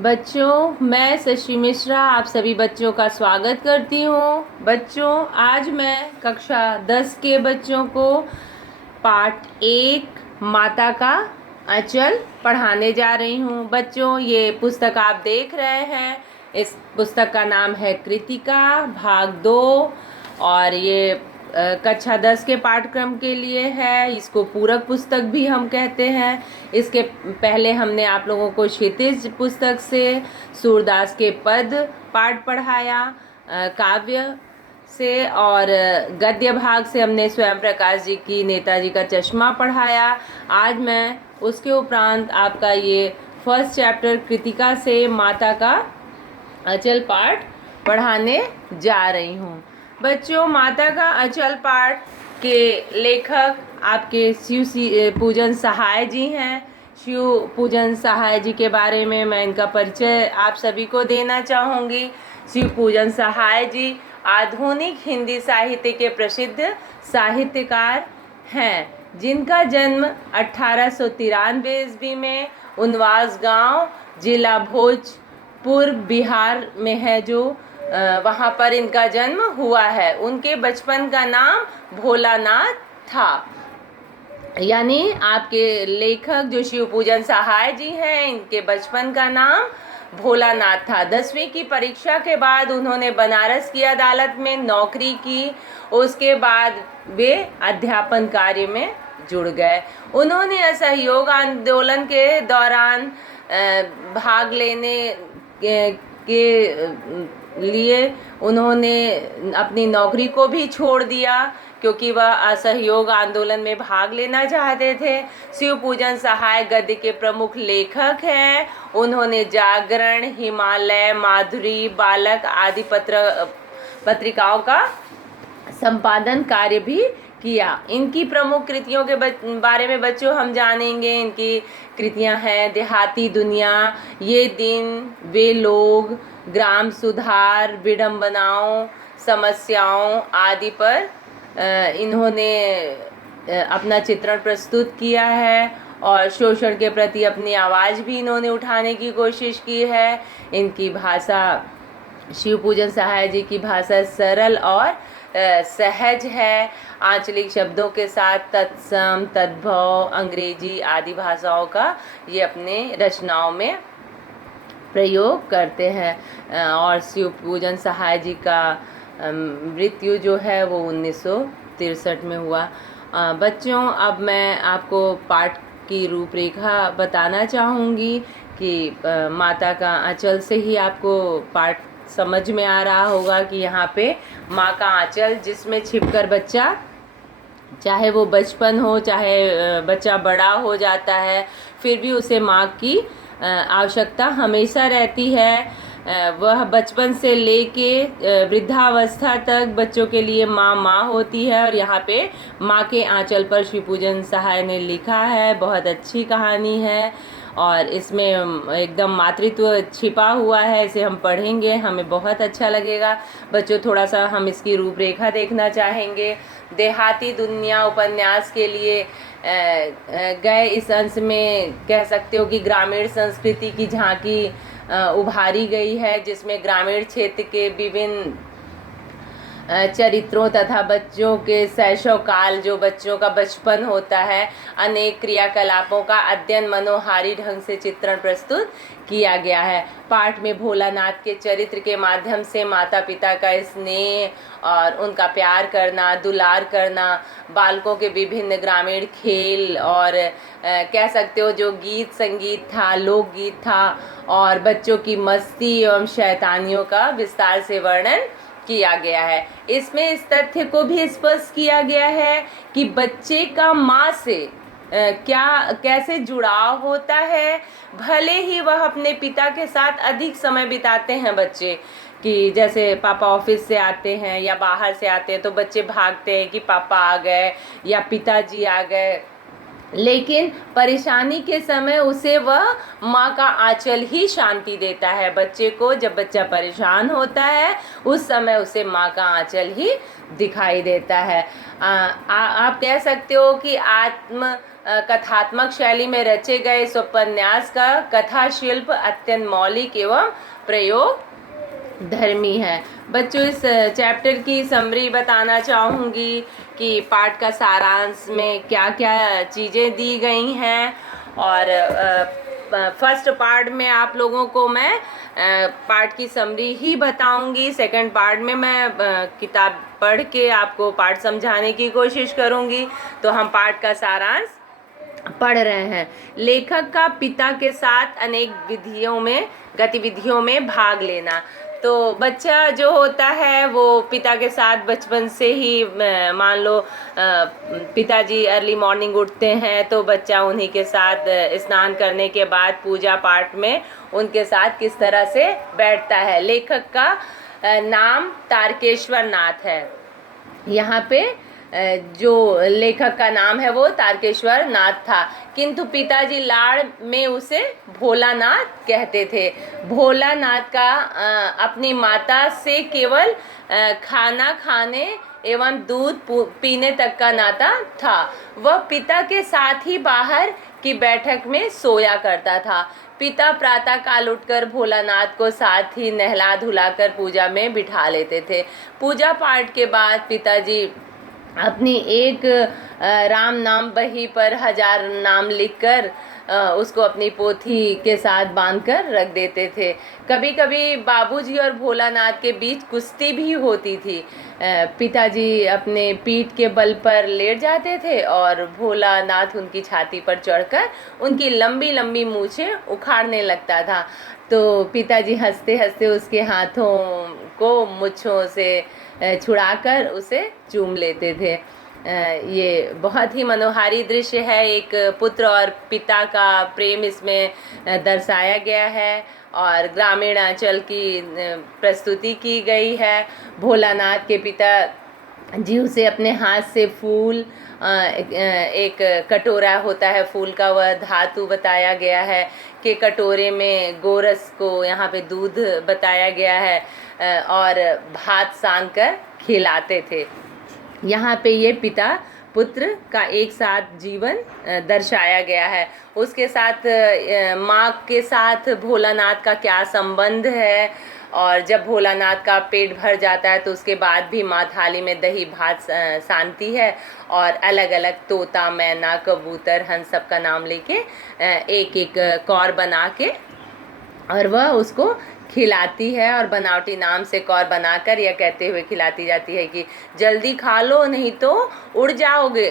बच्चों, मैं शशि मिश्रा आप सभी बच्चों का स्वागत करती हूँ। बच्चों, आज मैं कक्षा 10 के बच्चों को पाठ 1 माता का आंचल पढ़ाने जा रही हूँ। बच्चों, ये पुस्तक आप देख रहे हैं, इस पुस्तक का नाम है कृतिका भाग 2 और ये कक्षा 10 के पाठ्यक्रम के लिए है। इसको पूरक पुस्तक भी हम कहते हैं। इसके पहले हमने आप लोगों को क्षितिज पुस्तक से सूरदास के पद पाठ पढ़ाया, काव्य से, और गद्य भाग से हमने स्वयं प्रकाश जी की नेताजी का चश्मा पढ़ाया। आज मैं उसके उपरांत आपका ये फर्स्ट चैप्टर कृतिका से माता का अचल पाठ पढ़ाने जा रही हूँ। बच्चों, माता का अचल पाठ के लेखक आपके शिव पूजन सहाय जी हैं। शिव पूजन सहाय जी के बारे में मैं इनका परिचय आप सभी को देना चाहूँगी। शिव पूजन सहाय जी आधुनिक हिंदी साहित्य के प्रसिद्ध साहित्यकार हैं, जिनका जन्म 1893 ईस्वी में उनवास गांव, जिला भोजपुर, बिहार में है, जो वहाँ पर इनका जन्म हुआ है। उनके बचपन का नाम भोलानाथ था। यानी आपके लेखक जो शिव पूजन सहाय जी हैं, इनके बचपन का नाम भोलानाथ था। 10वीं की परीक्षा के बाद उन्होंने बनारस की अदालत में नौकरी की। उसके बाद वे अध्यापन कार्य में जुड़ गए। उन्होंने असहयोग आंदोलन के दौरान भाग लेने के लिए उन्होंने अपनी नौकरी को भी छोड़ दिया, क्योंकि वह असहयोग आंदोलन में भाग लेना चाहते थे। शिव पूजन सहाय गद्य के प्रमुख लेखक हैं। उन्होंने जागरण, हिमालय, माधुरी, बालक आदि पत्रिकाओं का संपादन कार्य भी किया। इनकी प्रमुख कृतियों के बारे में बच्चों हम जानेंगे। इनकी कृतियां हैं देहाती दुनिया, ये दिन, वे लोग, ग्राम सुधार, विडंबनाओं, समस्याओं आदि पर इन्होंने अपना चित्रण प्रस्तुत किया है और शोषण के प्रति अपनी आवाज़ भी इन्होंने उठाने की कोशिश की है। इनकी भाषा, शिव पूजन सहाय जी की भाषा सरल और सहज है। आंचलिक शब्दों के साथ तत्सम, तद्भव, अंग्रेजी आदि भाषाओं का ये अपने रचनाओं में प्रयोग करते हैं। और शिव पूजन सहाय जी का मृत्यु जो है वो 1963 में हुआ। बच्चों, अब मैं आपको पाठ की रूपरेखा बताना चाहूँगी कि माता का आंचल से ही आपको पाठ समझ में आ रहा होगा कि यहाँ पे माँ का आंचल, जिसमें छिपकर बच्चा, चाहे वो बचपन हो, चाहे बच्चा बड़ा हो जाता है, फिर भी उसे माँ की आवश्यकता हमेशा रहती है। वह बचपन से लेके वृद्धावस्था तक बच्चों के लिए माँ माँ होती है। और यहाँ पे माँ के आंचल पर शिव पूजन सहाय ने लिखा है। बहुत अच्छी कहानी है और इसमें एकदम मातृत्व छिपा हुआ है। इसे हम पढ़ेंगे, हमें बहुत अच्छा लगेगा। बच्चों, थोड़ा सा हम इसकी रूपरेखा देखना चाहेंगे। देहाती दुनिया उपन्यास के लिए गए इस अंश में कह सकते हो कि ग्रामीण संस्कृति की झांकी उभारी गई है, जिसमें ग्रामीण क्षेत्र के विभिन्न चरित्रों तथा बच्चों के शैशव काल, जो बच्चों का बचपन होता है, अनेक क्रियाकलापों का अध्ययन मनोहारी ढंग से चित्रण प्रस्तुत किया गया है। पाठ में भोलानाथ के चरित्र के माध्यम से माता पिता का स्नेह और उनका प्यार करना, दुलार करना, बालकों के विभिन्न ग्रामीण खेल और कह सकते हो जो गीत संगीत था, लोकगीत था, और बच्चों की मस्ती एवं शैतानियों का विस्तार से वर्णन किया गया है। इसमें इस तथ्य को भी स्पष्ट किया गया है कि बच्चे का माँ से कैसे जुड़ाव होता है। भले ही वह अपने पिता के साथ अधिक समय बिताते हैं बच्चे, कि जैसे पापा ऑफिस से आते हैं या बाहर से आते हैं तो बच्चे भागते हैं कि पापा आ गए या पिताजी आ गए, लेकिन परेशानी के समय उसे वह माँ का आंचल ही शांति देता है। बच्चे को जब बच्चा परेशान होता है उस समय उसे माँ का आंचल ही दिखाई देता है। आप कह सकते हो कि कथात्मक शैली में रचे गए इस उपन्यास का कथा शिल्प अत्यंत मौलिक एवं प्रयोग धर्मी है। बच्चों, इस चैप्टर की समरी बताना चाहूँगी कि पाठ का सारांश में क्या क्या चीज़ें दी गई हैं। और फर्स्ट पार्ट में आप लोगों को मैं पाठ की समरी ही बताऊंगी। सेकंड पार्ट में मैं किताब पढ़ के आपको पाठ समझाने की कोशिश करूंगी। तो हम पाठ का सारांश पढ़ रहे हैं। लेखक का पिता के साथ अनेक गतिविधियों में भाग लेना। तो बच्चा जो होता है वो पिता के साथ बचपन से ही, मान लो पिताजी अर्ली मॉर्निंग उठते हैं तो बच्चा उन्हीं के साथ स्नान करने के बाद पूजा पाठ में उनके साथ किस तरह से बैठता है। लेखक का नाम तारकेश्वर नाथ है। यहाँ पे जो लेखक का नाम है वो तारकेश्वर नाथ था, किंतु पिताजी लाड़ में उसे भोलानाथ कहते थे। भोलानाथ का अपनी माता से केवल खाना खाने एवं दूध पीने तक का नाता था। वह पिता के साथ ही बाहर की बैठक में सोया करता था। पिता प्रातः काल उठकर भोलानाथ को साथ ही नहला धुलाकर पूजा में बिठा लेते थे। पूजा पाठ के बाद पिताजी अपनी एक राम नाम बही पर 1000 नाम लिखकर उसको अपनी पोथी के साथ बांधकर रख देते थे। कभी कभी बाबूजी और भोलानाथ के बीच कुश्ती भी होती थी। पिताजी अपने पीठ के बल पर लेट जाते थे और भोलानाथ उनकी छाती पर चढ़कर उनकी लंबी लंबी मूछें उखाड़ने लगता था। तो पिताजी हंसते हंसते उसके हाथों को मूँछों से छुड़ाकर उसे चूम लेते थे। ये बहुत ही मनोहारी दृश्य है। एक पुत्र और पिता का प्रेम इसमें दर्शाया गया है और ग्रामीण अंचल की प्रस्तुति की गई है। भोलानाथ के पिता जी उसे अपने हाथ से फूल, एक कटोरा होता है फूल का, वह धातु बताया गया है कि कटोरे में गोरस को यहाँ पे दूध बताया गया है और भात सान कर खिलाते थे। यहाँ पे ये पिता पुत्र का एक साथ जीवन दर्शाया गया है। उसके साथ माँ के साथ भोलानाथ का क्या संबंध है, और जब भोलानाथ का पेट भर जाता है तो उसके बाद भी माँ थाली में दही भात सानती है और अलग अलग तोता, मैना, कबूतर, हंस सब का नाम लेके एक एक कौर बना के और वह उसको खिलाती है और बनावटी नाम से कौर बनाकर यह कहते हुए खिलाती जाती है कि जल्दी खा लो नहीं तो उड़ जाओगे,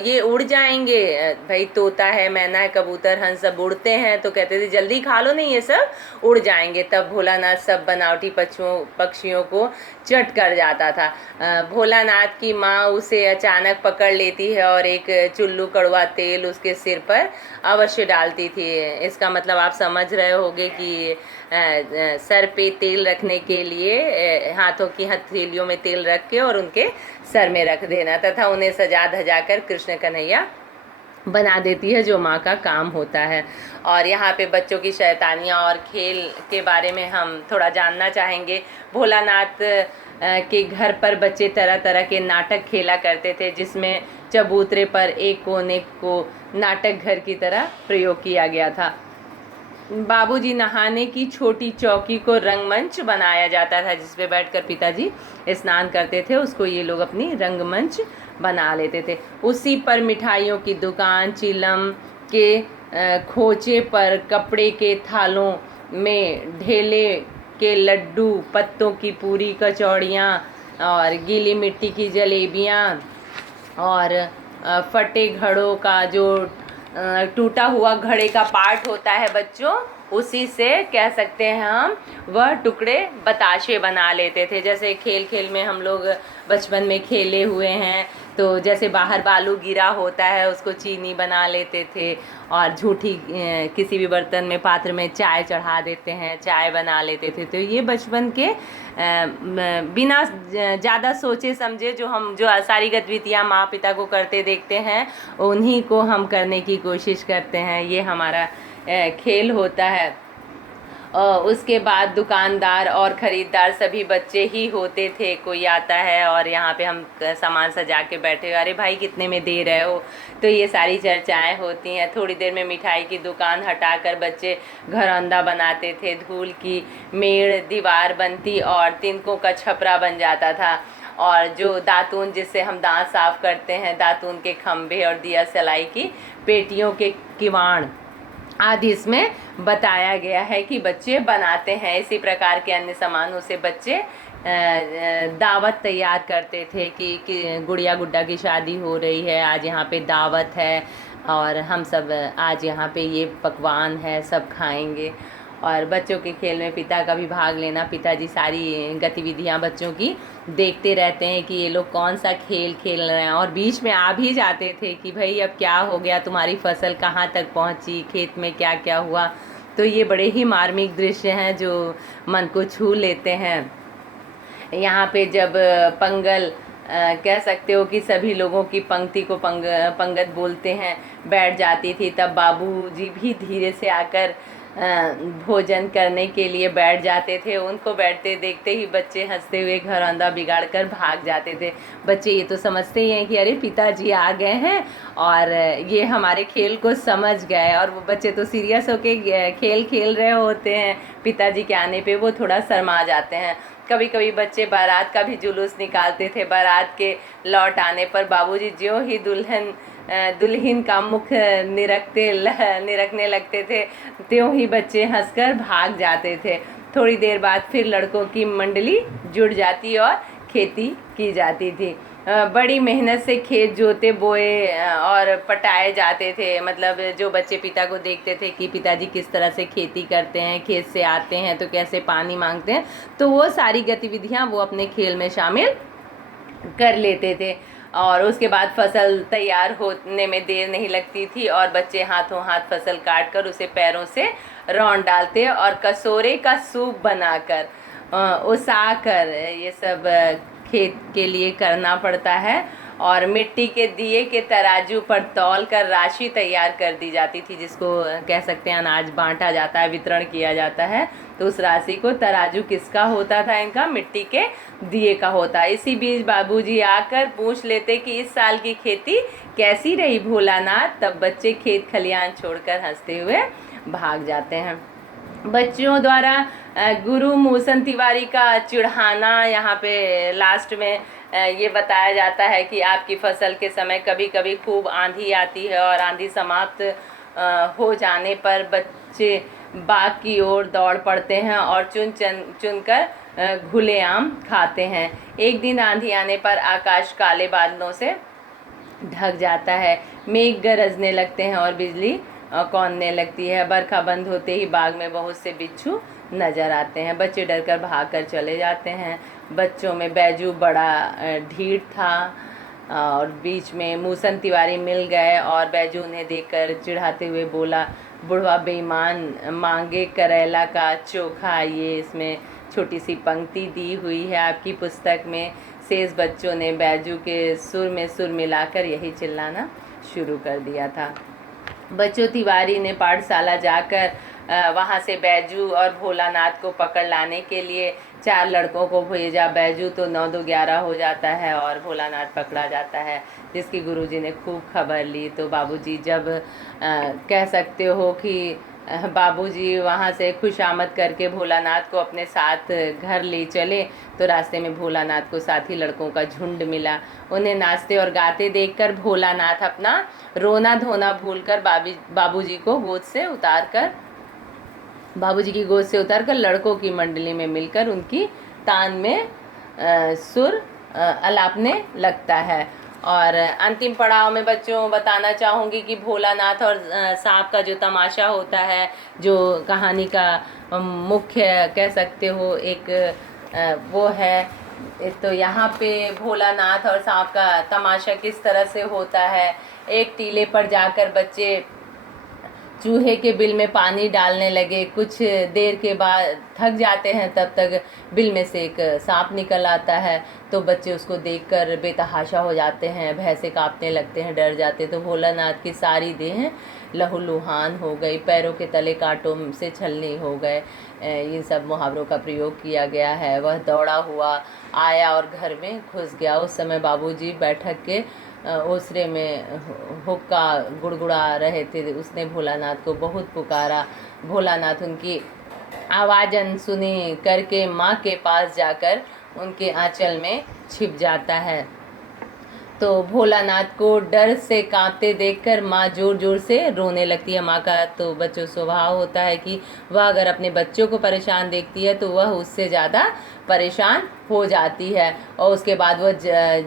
ये उड़ जाएंगे। भाई तोता है, मैना है, कबूतर, हंस सब उड़ते हैं तो कहते थे जल्दी खा लो नहीं ये सब उड़ जाएंगे। तब भोलानाथ सब बनावटी पक्षियों को चट कर जाता था। भोलानाथ की माँ उसे अचानक पकड़ लेती है और एक चुल्लू कड़वा तेल उसके सिर पर अवश्य डालती थी। इसका मतलब आप समझ रहे होंगे कि सर पे तेल रखने के लिए हाथों की हथेलियों में तेल रख के और उनके सर में रख देना तथा उन्हें सजा धजा कर कृष्ण कन्हैया बना देती है, जो माँ का काम होता है। और यहाँ पे बच्चों की शैतानियाँ और खेल के बारे में हम थोड़ा जानना चाहेंगे। भोलानाथ के घर पर बच्चे तरह तरह के नाटक खेला करते थे, जिसमें चबूतरे पर एक कोने को नाटक घर की तरह प्रयोग किया गया था। बाबूजी नहाने की छोटी चौकी को रंगमंच बनाया जाता था, जिस पे बैठकर पिताजी स्नान करते थे, उसको ये लोग अपनी रंगमंच बना लेते थे। उसी पर मिठाइयों की दुकान, चिलम के खोचे पर कपड़े के थालों में ढेले के लड्डू, पत्तों की पूरी, कचौड़ियाँ और गीली मिट्टी की जलेबियाँ और फटे घड़ों का जो टूटा हुआ घड़े का पार्ट होता है बच्चों, उसी से कह सकते हैं हम वह टुकड़े बताशे बना लेते थे। जैसे खेल खेल में हम लोग बचपन में खेले हुए हैं, तो जैसे बाहर बालू गिरा होता है उसको चीनी बना लेते थे, और झूठी किसी भी बर्तन में पात्र में चाय चढ़ा देते हैं, चाय बना लेते थे। तो ये बचपन के बिना ज़्यादा सोचे समझे जो सारी गतिविधियाँ माँ पिता को करते देखते हैं उन्हीं को हम करने की कोशिश करते हैं। ये हमारा खेल होता है। उसके बाद दुकानदार और ख़रीदार सभी बच्चे ही होते थे। कोई आता है और यहाँ पे हम सामान सजा के बैठे, अरे भाई कितने में दे रहे हो, तो ये सारी चर्चाएं होती हैं। थोड़ी देर में मिठाई की दुकान हटाकर बच्चे घरौंदा बनाते थे, धूल की मेड़ दीवार बनती और तिनकों का छपरा बन जाता था, और जो दातून जिससे हम दांत साफ करते हैं, दातून के खंभे और दिया सलाई की पेटियों के किवाड़ आदि इसमें बताया गया है कि बच्चे बनाते हैं। इसी प्रकार के अन्य सामानों से बच्चे दावत तैयार करते थे कि गुड़िया गुड्डा की शादी हो रही है, आज यहाँ पे दावत है और हम सब आज यहाँ पे ये पकवान है, सब खाएंगे। और बच्चों के खेल में पिता का भी भाग लेना, पिताजी सारी गतिविधियाँ बच्चों की देखते रहते हैं कि ये लोग कौन सा खेल खेल रहे हैं, और बीच में आ भी जाते थे कि भाई अब क्या हो गया, तुम्हारी फसल कहाँ तक पहुँची, खेत में क्या क्या हुआ। तो ये बड़े ही मार्मिक दृश्य हैं जो मन को छू लेते हैं। यहाँ पे जब पंगल कह सकते हो कि सभी लोगों की पंक्ति को पंगत बोलते हैं, बैठ जाती थी, तब बाबूजी भी धीरे से आकर भोजन करने के लिए बैठ जाते थे। उनको बैठते देखते ही बच्चे हंसते हुए घरौंदा बिगाड़ कर भाग जाते थे। बच्चे ये तो समझते ही हैं कि अरे पिताजी आ गए हैं और ये हमारे खेल को समझ गए, और वो बच्चे तो सीरियस होके खेल खेल रहे होते हैं। पिताजी के आने पे वो थोड़ा शर्मा जाते हैं। कभी कभी बच्चे बारात का भी जुलूस निकालते थे। बारात के लौट आने पर बाबूजी ज्यों ही दुल्हन का मुख निरखने लगते थे, त्यों ही बच्चे हंसकर भाग जाते थे। थोड़ी देर बाद फिर लड़कों की मंडली जुड़ जाती और खेती की जाती थी। बड़ी मेहनत से खेत जोते बोए और पटाए जाते थे। मतलब जो बच्चे पिता को देखते थे कि पिताजी किस तरह से खेती करते हैं, खेत से आते हैं तो कैसे पानी मांगते हैं, तो वो सारी गतिविधियाँ वो अपने खेल में शामिल कर लेते थे। और उसके बाद फसल तैयार होने में देर नहीं लगती थी और बच्चे हाथों हाथ फसल काट कर उसे पैरों से रौंद डालते और कसोरे का सूप बनाकर उसाकर ये सब खेत के लिए करना पड़ता है। और मिट्टी के दिए के तराजू पर तौल कर राशि तैयार कर दी जाती थी, जिसको कह सकते हैं अनाज बांटा जाता है, वितरण किया जाता है। तो उस राशि को तराजू किसका होता था? इनका मिट्टी के दिए का होता है। इसी बीच बाबूजी आकर पूछ लेते कि इस साल की खेती कैसी रही भोलानाथ। तब बच्चे खेत खलियान छोड़कर हंसते हुए भाग जाते हैं। बच्चों द्वारा गुरु मूसन तिवारी का चिढ़ाना, यहाँ पे लास्ट में ये बताया जाता है कि आपकी फसल के समय कभी कभी खूब आंधी आती है और आंधी समाप्त हो जाने पर बच्चे बाग की ओर दौड़ पड़ते हैं और चुन कर खुलेआम खाते हैं। एक दिन आंधी आने पर आकाश काले बादलों से ढक जाता है, मेघ गरजने लगते हैं और बिजली कौंधने लगती है। बरखा बंद होते ही बाग में बहुत से बिच्छू नजर आते हैं। बच्चे डरकर भागकर चले जाते हैं। बच्चों में बैजू बड़ा ढीठ था और बीच में मूसन तिवारी मिल गए और बैजू उन्हें देखकर चिढ़ाते हुए बोला, बुढ़वा बेईमान, मांगे करेला का चोखा। ये इसमें छोटी सी पंक्ति दी हुई है आपकी पुस्तक में। शेष बच्चों ने बैजू के सुर में सुर मिलाकर यही चिल्लाना शुरू कर दिया था। बच्चों तिवारी ने पाठशाला जाकर वहाँ से बैजू और भोलानाथ को पकड़ लाने के लिए 4 लड़कों को भेजा। बैजू तो 9 2 11 हो जाता है और भोलानाथ पकड़ा जाता है, जिसकी गुरुजी ने खूब खबर ली। तो बाबूजी जब कह सकते हो कि बाबूजी वहाँ से खुशामद करके भोलानाथ को अपने साथ घर ले चले, तो रास्ते में भोलानाथ को साथी लड़कों का झुंड मिला। उन्हें नाचते और गाते देखकर भोलानाथ अपना रोना धोना भूलकर बाबूजी की गोद से उतारकर लड़कों की मंडली में मिलकर उनकी तान में सुर अलापने लगता है। और अंतिम पड़ाव में बच्चों बताना चाहूँगी कि भोलानाथ और सांप का जो तमाशा होता है, जो कहानी का मुख्य कह सकते हो एक वो है तो यहाँ पे भोलानाथ और सांप का तमाशा किस तरह से होता है। एक टीले पर जाकर बच्चे चूहे के बिल में पानी डालने लगे। कुछ देर के बाद थक जाते हैं, तब तक बिल में से एक सांप निकल आता है। तो बच्चे उसको देखकर बेतहाशा हो जाते हैं, भय से कांपने लगते हैं, डर जाते हैं। तो भोलानाथ की सारी देह लहूलुहान हो गई, पैरों के तले कांटों से छलनी हो गए। ये सब मुहावरों का प्रयोग किया गया है। वह दौड़ा हुआ आया और घर में घुस गया। उस समय बाबूजी बैठक के ओसरे में हुक्का गुड़गुड़ा रहे थे। उसने भोलानाथ को बहुत पुकारा। भोलानाथ उनकी आवाज़ अनसुनी करके माँ के पास जाकर उनके आंचल में छिप जाता है। तो भोलानाथ को डर से कांपते देखकर माँ जोर जोर से रोने लगती है। माँ का तो बच्चों स्वभाव होता है कि वह अगर अपने बच्चों को परेशान देखती है तो वह उससे ज़्यादा परेशान हो जाती है। और उसके बाद वह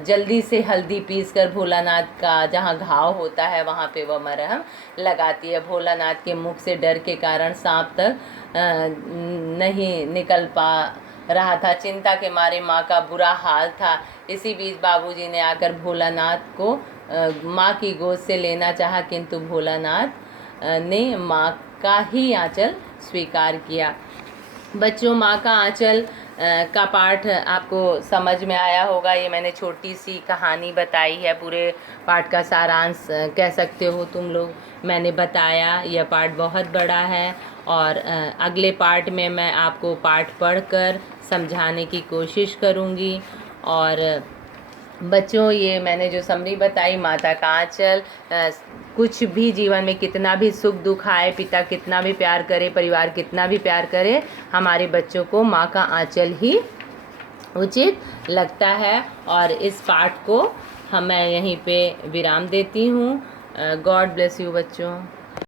जल्दी से हल्दी पीसकर भोलानाथ का जहाँ घाव होता है वहाँ पे वह मरहम लगाती है। भोलानाथ के मुख से डर के कारण सांप तक नहीं निकल पा रहा था। चिंता के मारे माँ का बुरा हाल था। इसी बीच बाबूजी ने आकर भोलानाथ को माँ की गोद से लेना चाहा, किंतु भोलानाथ ने माँ का ही आंचल स्वीकार किया। बच्चों, माँ का आंचल का पाठ आपको समझ में आया होगा। ये मैंने छोटी सी कहानी बताई है, पूरे पाठ का सारांश कह सकते हो तुम लोग। मैंने बताया यह पाठ बहुत बड़ा है और अगले पाठ में मैं आपको पाठ पढ़कर समझाने की कोशिश करूँगी। और बच्चों, ये मैंने जो समरी बताई, माता का आंचल, कुछ भी जीवन में कितना भी सुख दुख आए, पिता कितना भी प्यार करे, परिवार कितना भी प्यार करे, हमारे बच्चों को माँ का आंचल ही उचित लगता है। और इस पाठ को मैं यहीं पे विराम देती हूँ। गॉड ब्लेस यू बच्चों।